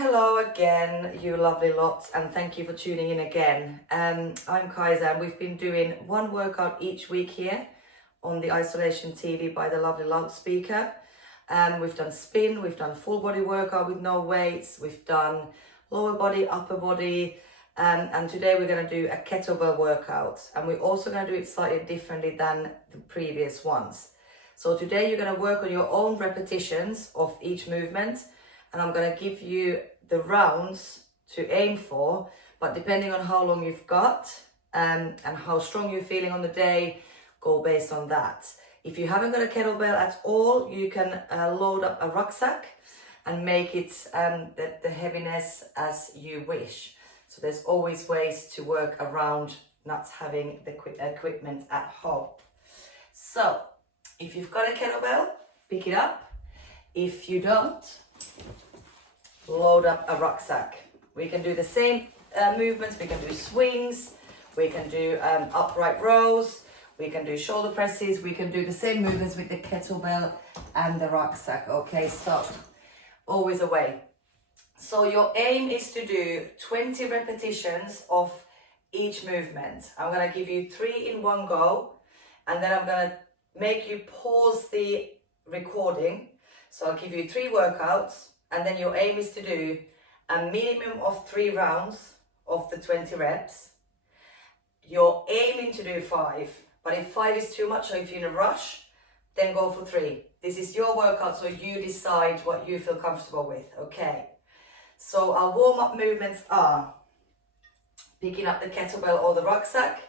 Hello again, you lovely lots, and thank you for tuning in again. I'm Kaisa, and we've been doing one workout each week here on the Isolation TV by the lovely LoudSpeaker. We've done spin, we've done full body workout with no weights, we've done lower body, upper body, and today we're going to do a kettlebell workout, and we're also going to do it slightly differently than the previous ones. So today you're going to work on your own repetitions of each movement, and I'm going to give you the rounds to aim for, but depending on how long you've got and how strong you're feeling on the day, go based on that. If you haven't got a kettlebell at all, you can load up a rucksack and make it the heaviness as you wish. So there's always ways to work around not having the equipment at home. So if you've got a kettlebell, pick it up. If you don't, load up a rucksack. We can do the same movements. We can do swings, we can do upright rows, we can do shoulder presses, we can do the same movements with the kettlebell and the rucksack. Okay, so always away. So your aim is to do 20 repetitions of each movement. I'm going to give you 3 in one go, and then I'm going to make you pause the recording. So I'll give you 3 workouts, and then your aim is to do a minimum of 3 rounds of the 20 reps. You're aiming to do 5, but if 5 is too much, or if you're in a rush, then go for 3. This is your workout, so you decide what you feel comfortable with, okay? So our warm-up movements are picking up the kettlebell or the rucksack,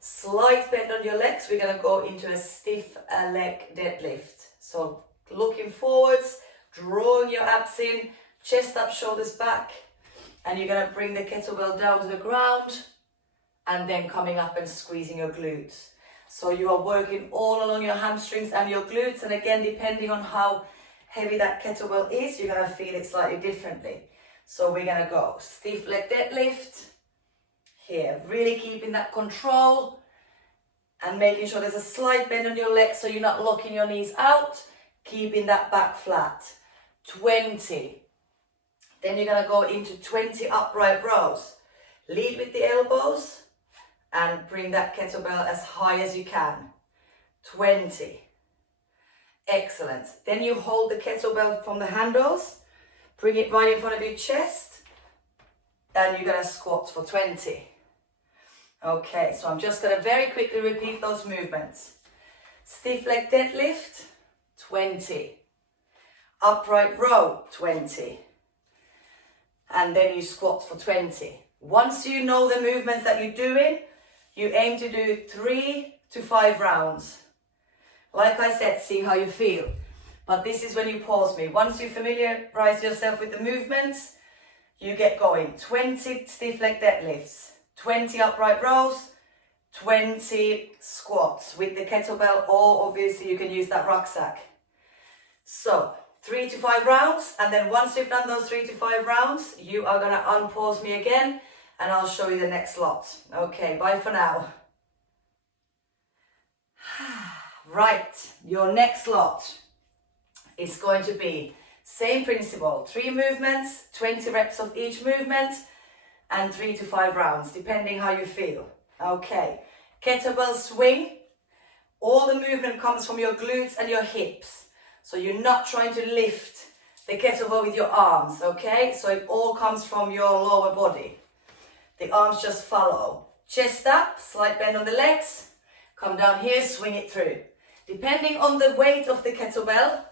slight bend on your legs. We're going to go into a stiff leg deadlift. So looking forwards, drawing your abs in, chest up, shoulders back, and you're going to bring the kettlebell down to the ground and then coming up and squeezing your glutes. So you are working all along your hamstrings and your glutes, and again, depending on how heavy that kettlebell is, you're going to feel it slightly differently. So we're going to go stiff leg deadlift here, really keeping that control and making sure there's a slight bend on your legs so you're not locking your knees out, keeping that back flat. 20. Then you're going to go into 20 upright rows. Lead with the elbows and bring that kettlebell as high as you can. 20. Excellent. Then you hold the kettlebell from the handles, bring it right in front of your chest, and you're going to squat for 20. Okay, so I'm just going to very quickly repeat those movements. Stiff leg deadlift, 20. Upright row, 20. And then you squat for 20. Once you know the movements that you're doing, you aim to do 3 to 5 rounds. Like I said, see how you feel. But this is when you pause me. Once you familiarize yourself with the movements, you get going. 20 stiff leg deadlifts, 20 upright rows, 20 squats with the kettlebell, or obviously you can use that rucksack. So 3 to 5 rounds, and then once you've done those 3 to 5 rounds, you are going to unpause me again, and I'll show you the next lot. Okay, bye for now. Right, your next lot is going to be same principle, 3 movements, 20 reps of each movement, and 3 to 5 rounds, depending how you feel. Okay, kettlebell swing. All the movement comes from your glutes and your hips. So you're not trying to lift the kettlebell with your arms, okay? So it all comes from your lower body. The arms just follow. Chest up, slight bend on the legs. Come down here, swing it through. Depending on the weight of the kettlebell,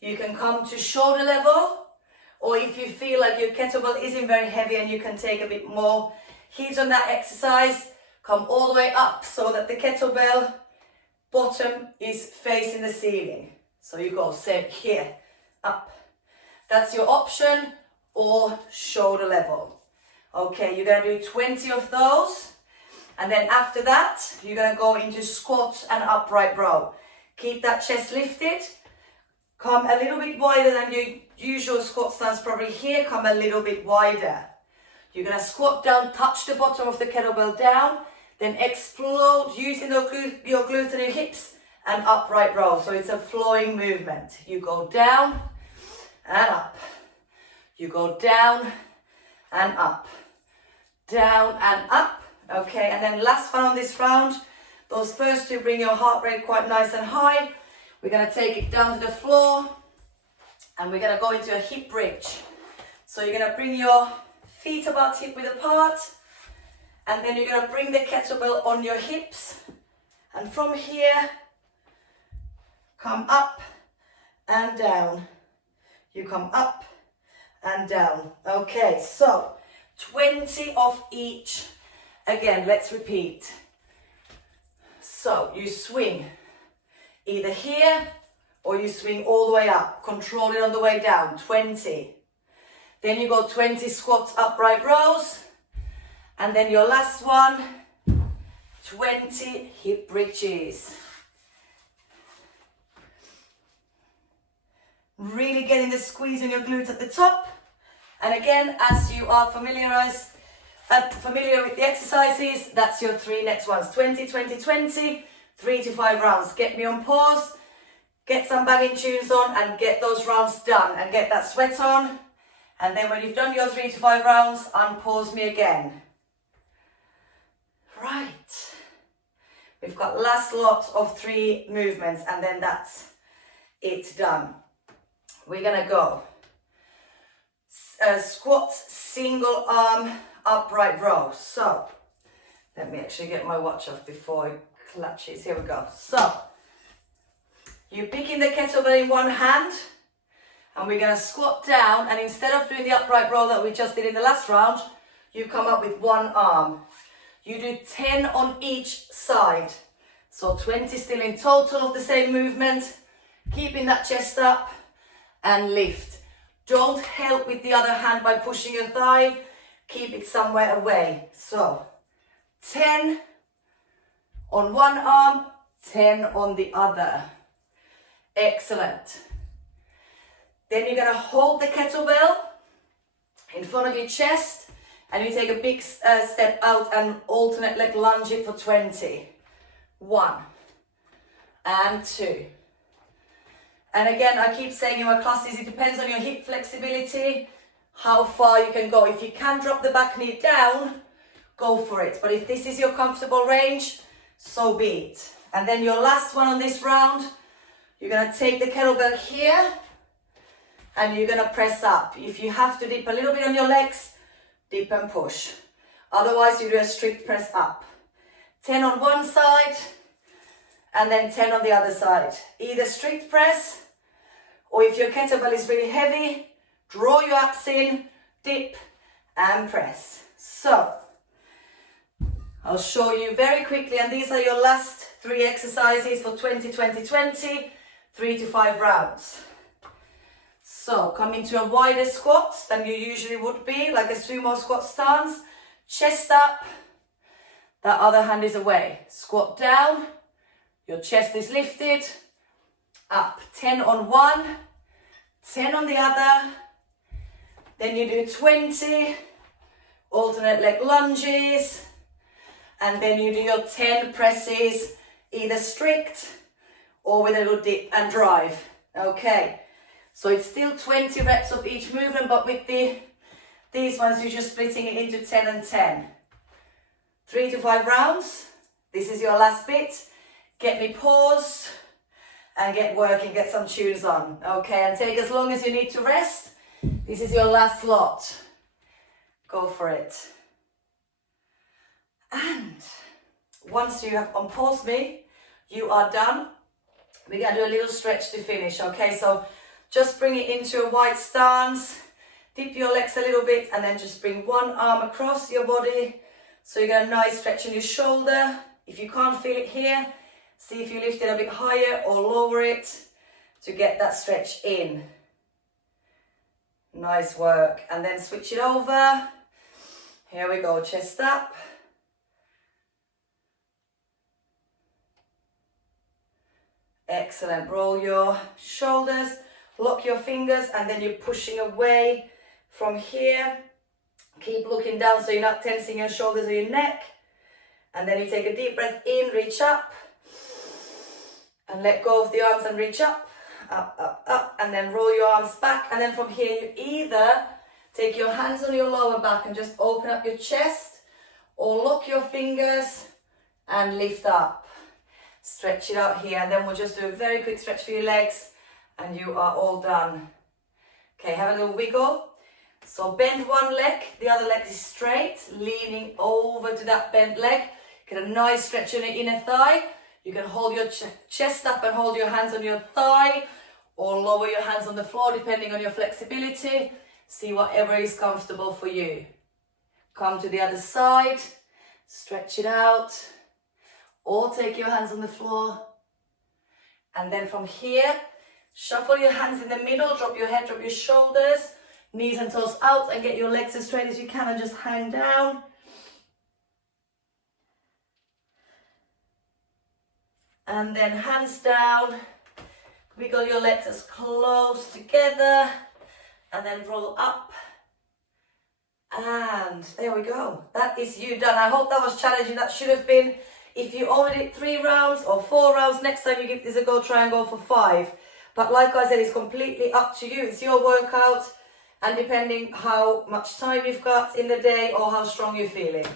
you can come to shoulder level, or if you feel like your kettlebell isn't very heavy and you can take a bit more heat on that exercise, come all the way up so that the kettlebell bottom is facing the ceiling. So you go same here, up. That's your option, or shoulder level. Okay, you're going to do 20 of those. And then after that, you're going to go into squat and upright row. Keep that chest lifted. Come a little bit wider than your usual squat stance, probably here. Come a little bit wider. You're going to squat down, touch the bottom of the kettlebell down, then explode using your glutes and your hips, and upright row. So it's a flowing movement. You go down and up. You go down and up, down and up. Okay, and then last one on this round. Those first two bring your heart rate quite nice and high. We're going to take it down to the floor and we're going to go into a hip bridge. So you're going to bring your feet about hip width apart and then you're going to bring the kettlebell on your hips, and from here come up and down. You come up and down. Okay, so 20 of each. Again, let's repeat. So you swing either here or you swing all the way up. Control it on the way down. 20. Then you go 20 squats, upright rows. And then your last one, 20 hip bridges. Really getting the squeeze in your glutes at the top. And again, as you are familiar with the exercises, that's your 3 next ones. 20, 20, 20, 3 to 5 rounds. Get me on pause, get some banging tunes on and get those rounds done and get that sweat on. And then when you've done your 3 to 5 rounds, unpause me again. Right. We've got last lot of 3 movements and then that's it done. We're gonna go squat, single arm, upright row. So let me actually get my watch off before it clutches. Here we go. So you're picking the kettlebell in one hand and we're going to squat down, and instead of doing the upright row that we just did in the last round, you come up with one arm. You do 10 on each side, so 20 still in total of the same movement, keeping that chest up and lift. Don't help with the other hand by pushing your thigh. Keep it somewhere away. So 10 on one arm, 10 on the other. Excellent. Then you're going to hold the kettlebell in front of your chest and you take a big step out and alternate leg lunge it for 20. 1 and 2. And again, I keep saying in my classes, it depends on your hip flexibility, how far you can go. If you can drop the back knee down, go for it. But if this is your comfortable range, so be it. And then your last one on this round, you're going to take the kettlebell here and you're going to press up. If you have to dip a little bit on your legs, dip and push. Otherwise, you do a strict press up. 10 on one side and then 10 on the other side. Either strict press, or if your kettlebell is really heavy, draw your abs in, dip and press. So I'll show you very quickly, and these are your last 3 exercises for 20, 20, 20, 3 to 5 rounds. So come into a wider squat than you usually would be, like a sumo squat stance. Chest up, that other hand is away. Squat down, your chest is lifted, up. 10 on one, 10 on the other. Then you do 20 alternate leg lunges, and then you do your 10 presses, either strict or with a little dip and drive. Okay, so it's still 20 reps of each movement, but with these ones you're just splitting it into 10 and 10. 3 to 5 rounds. This is your last bit. Get me paused and get working, get some tunes on. Okay, and take as long as you need to rest. This is your last lot. Go for it. And once you have unpaused me, you are done. We're going to do a little stretch to finish. Okay, so just bring it into a wide stance. Dip your legs a little bit and then just bring one arm across your body. So you get a nice stretch in your shoulder. If you can't feel it here, see if you lift it a bit higher or lower it to get that stretch in. Nice work. And then switch it over. Here we go, chest up. Excellent. Roll your shoulders, lock your fingers, and then you're pushing away from here. Keep looking down so you're not tensing your shoulders or your neck. And then you take a deep breath in, reach up, and let go of the arms and reach up, up, up, up, and then roll your arms back. And then from here, you either Take your hands on your lower back and just open up your chest or lock your fingers and lift up. Stretch it out here, and then we'll just do a very quick stretch for your legs and you are all done. Okay, have a little wiggle. So bend one leg, the other leg is straight, leaning over to that bent leg. Get a nice stretch in the inner thigh. You can hold your chest up and hold your hands on your thigh, or lower your hands on the floor depending on your flexibility. See whatever is comfortable for you. Come to the other side, stretch it out, or take your hands on the floor. And then from here, shuffle your hands in the middle, drop your head, drop your shoulders, knees and toes out, and get your legs as straight as you can and just hang down. And then hands down, wiggle your legs as close together, and then roll up. And there we go. That is you done. I hope that was challenging. That should have been, if you only did 3 rounds or 4 rounds, next time you give this a go, try and go for 5. But like I said, it's completely up to you. It's your workout, and depending how much time you've got in the day or how strong you're feeling.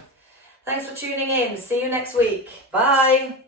Thanks for tuning in. See you next week. Bye.